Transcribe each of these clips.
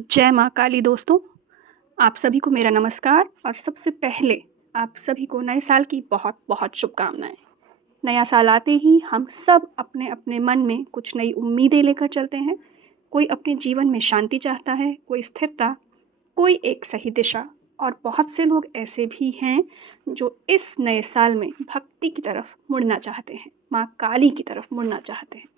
जय माँ काली दोस्तों, आप सभी को मेरा नमस्कार और सबसे पहले आप सभी को नए साल की बहुत बहुत शुभकामनाएं। नया साल आते ही हम सब अपने अपने मन में कुछ नई उम्मीदें लेकर चलते हैं। कोई अपने जीवन में शांति चाहता है, कोई स्थिरता, कोई एक सही दिशा और बहुत से लोग ऐसे भी हैं जो इस नए साल में भक्ति की तरफ मुड़ना चाहते हैं, माँ काली की तरफ मुड़ना चाहते हैं।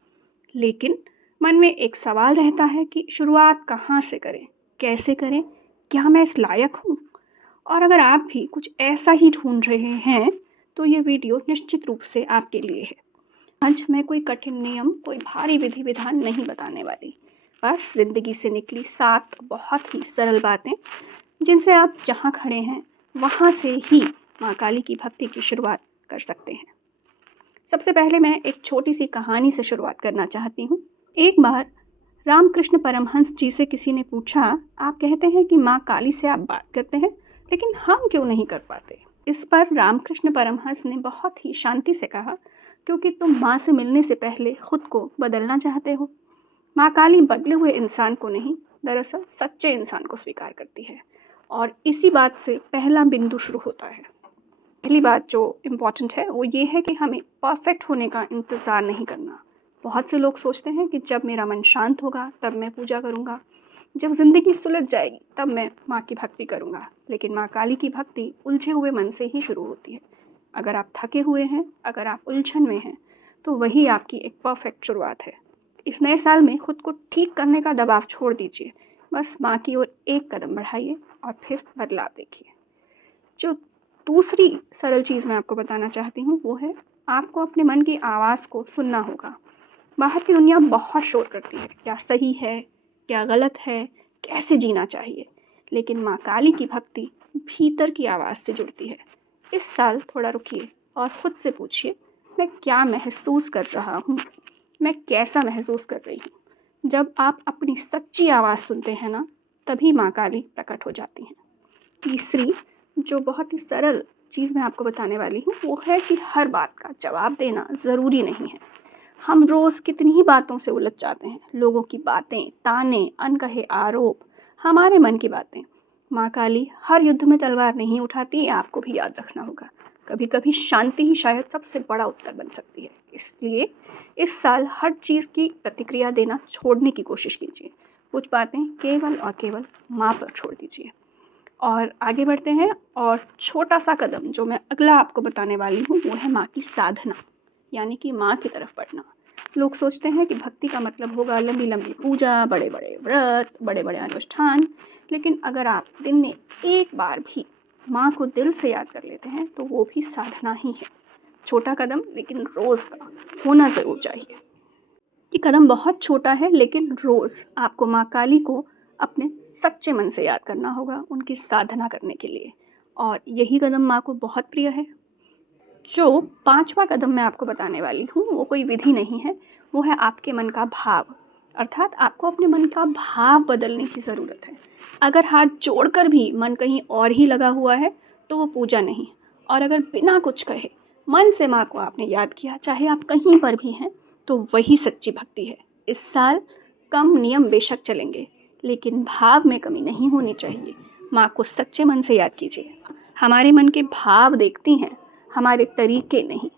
लेकिन मन में एक सवाल रहता है कि शुरुआत कहाँ से करें, कैसे करें, क्या मैं इस लायक हूँ? और अगर आप भी कुछ ऐसा ही ढूंढ रहे हैं, तो ये वीडियो निश्चित रूप से आपके लिए है। आज मैं कोई कठिन नियम, कोई भारी विधि विधान नहीं बताने वाली। बस ज़िंदगी से निकली 7 बहुत ही सरल बातें, जिनसे आप जहाँ खड़े हैं, वहाँ से ही माँ काली की भक्ति की शुरुआत कर सकते हैं। सबसे पहले मैं एक छोटी सी कहानी से शुरुआत करना चाहती हूँ। एक बार रामकृष्ण परमहंस जी से किसी ने पूछा, आप कहते हैं कि माँ काली से आप बात करते हैं, लेकिन हम क्यों नहीं कर पाते? इस पर रामकृष्ण परमहंस ने बहुत ही शांति से कहा, क्योंकि तुम माँ से मिलने से पहले खुद को बदलना चाहते हो। माँ काली बदले हुए इंसान को नहीं, दरअसल सच्चे इंसान को स्वीकार करती है। और इसी बात से पहला बिंदु शुरू होता है। पहली बात जो इम्पॉर्टेंट है वो ये है कि हमें परफेक्ट होने का इंतज़ार नहीं करना। बहुत से लोग सोचते हैं कि जब मेरा मन शांत होगा तब मैं पूजा करूँगा, जब ज़िंदगी सुलझ जाएगी तब मैं माँ की भक्ति करूँगा। लेकिन माँ काली की भक्ति उलझे हुए मन से ही शुरू होती है। अगर आप थके हुए हैं, अगर आप उलझन में हैं, तो वही आपकी एक परफेक्ट शुरुआत है। इस नए साल में खुद को ठीक करने का दबाव छोड़ दीजिए। बस माँ की ओर एक कदम बढ़ाइए और फिर बदलाव देखिए। जो दूसरी सरल चीज़ मैं आपको बताना चाहती हूँ वो है, आपको अपने मन की आवाज़ को सुनना होगा। बाहर की दुनिया बहुत शोर करती है, क्या सही है, क्या गलत है, कैसे जीना चाहिए। लेकिन माँ काली की भक्ति भीतर की आवाज़ से जुड़ती है। इस साल थोड़ा रुकिए और ख़ुद से पूछिए, मैं क्या महसूस कर रहा हूँ, मैं कैसा महसूस कर रही हूँ। जब आप अपनी सच्ची आवाज़ सुनते हैं ना, तभी माँ काली प्रकट हो जाती हैं। तीसरी जो बहुत ही सरल चीज़ मैं आपको बताने वाली हूँ वो है कि हर बात का जवाब देना ज़रूरी नहीं है। हम रोज़ कितनी ही बातों से उलझ जाते हैं, लोगों की बातें, ताने, अनकहे आरोप, हमारे मन की बातें। माँ काली हर युद्ध में तलवार नहीं उठाती, ये आपको भी याद रखना होगा। कभी कभी शांति ही शायद सबसे बड़ा उत्तर बन सकती है। इसलिए इस साल हर चीज़ की प्रतिक्रिया देना छोड़ने की कोशिश कीजिए। कुछ बातें केवल और केवल माँ पर छोड़ दीजिए। और आगे बढ़ते हैं, और छोटा सा कदम जो मैं अगला आपको बताने वाली हूँ वो है माँ की साधना, यानी कि माँ की तरफ बढ़ना। लोग सोचते हैं कि भक्ति का मतलब होगा लंबी लंबी पूजा, बड़े बड़े व्रत, बड़े बड़े अनुष्ठान। लेकिन अगर आप दिन में एक बार भी माँ को दिल से याद कर लेते हैं तो वो भी साधना ही है। छोटा कदम लेकिन रोज़ का होना ज़रूर चाहिए। ये कदम बहुत छोटा है, लेकिन रोज़ आपको माँ काली को अपने सच्चे मन से याद करना होगा उनकी साधना करने के लिए। और यही कदम माँ को बहुत प्रिय है। जो पांचवा कदम मैं आपको बताने वाली हूँ वो कोई विधि नहीं है, वो है आपके मन का भाव। अर्थात आपको अपने मन का भाव बदलने की ज़रूरत है। अगर हाथ जोड़कर भी मन कहीं और ही लगा हुआ है तो वो पूजा नहीं। और अगर बिना कुछ कहे मन से माँ को आपने याद किया, चाहे आप कहीं पर भी हैं, तो वही सच्ची भक्ति है। इस साल कम नियम बेशक चलेंगे, लेकिन भाव में कमी नहीं होनी चाहिए। माँ को सच्चे मन से याद कीजिए। हमारे मन के भाव देखती हैं, हमारे तरीके नहीं।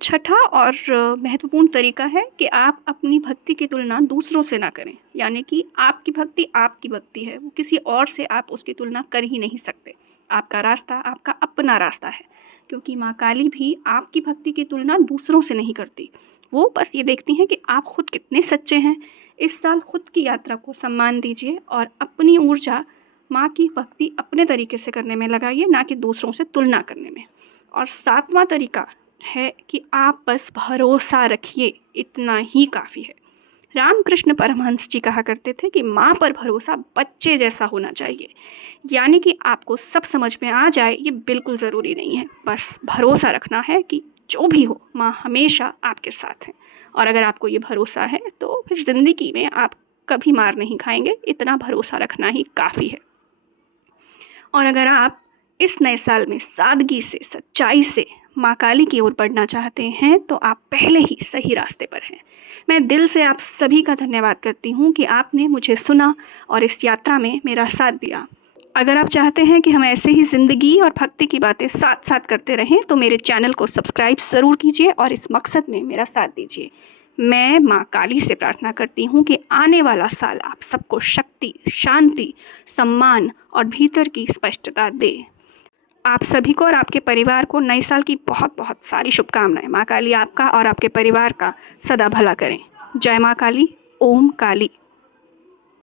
छठा और महत्वपूर्ण तरीका है कि आप अपनी भक्ति की तुलना दूसरों से ना करें। यानी कि आपकी भक्ति है, वो किसी और से आप उसकी तुलना कर ही नहीं सकते। आपका रास्ता आपका अपना रास्ता है, क्योंकि माँ काली भी आपकी भक्ति की तुलना दूसरों से नहीं करती। वो बस ये देखती हैं कि आप खुद कितने सच्चे हैं। इस साल खुद की यात्रा को सम्मान दीजिए और अपनी ऊर्जा माँ की भक्ति अपने तरीके से करने में लगाइए, ना कि दूसरों से तुलना करने में। और सातवां तरीका है कि आप बस भरोसा रखिए, इतना ही काफ़ी है। रामकृष्ण परमहंस जी कहा करते थे कि माँ पर भरोसा बच्चे जैसा होना चाहिए। यानी कि आपको सब समझ में आ जाए ये बिल्कुल ज़रूरी नहीं है, बस भरोसा रखना है कि जो भी हो माँ हमेशा आपके साथ हैं। और अगर आपको ये भरोसा है तो फिर ज़िंदगी में आप कभी मार नहीं खाएंगे, इतना भरोसा रखना ही काफ़ी है। और अगर आप इस नए साल में सादगी से, सच्चाई से माँ काली की ओर बढ़ना चाहते हैं तो आप पहले ही सही रास्ते पर हैं। मैं दिल से आप सभी का धन्यवाद करती हूँ कि आपने मुझे सुना और इस यात्रा में मेरा साथ दिया। अगर आप चाहते हैं कि हम ऐसे ही ज़िंदगी और भक्ति की बातें साथ साथ करते रहें तो मेरे चैनल को सब्सक्राइब ज़रूर कीजिए और इस मकसद में मेरा साथ दीजिए। मैं माँ काली से प्रार्थना करती हूँ कि आने वाला साल आप सबको शक्ति, शांति, सम्मान और भीतर की स्पष्टता दे। आप सभी को और आपके परिवार को नए साल की बहुत बहुत सारी शुभकामनाएं। माँ काली आपका और आपके परिवार का सदा भला करें। जय माँ काली। ओम काली।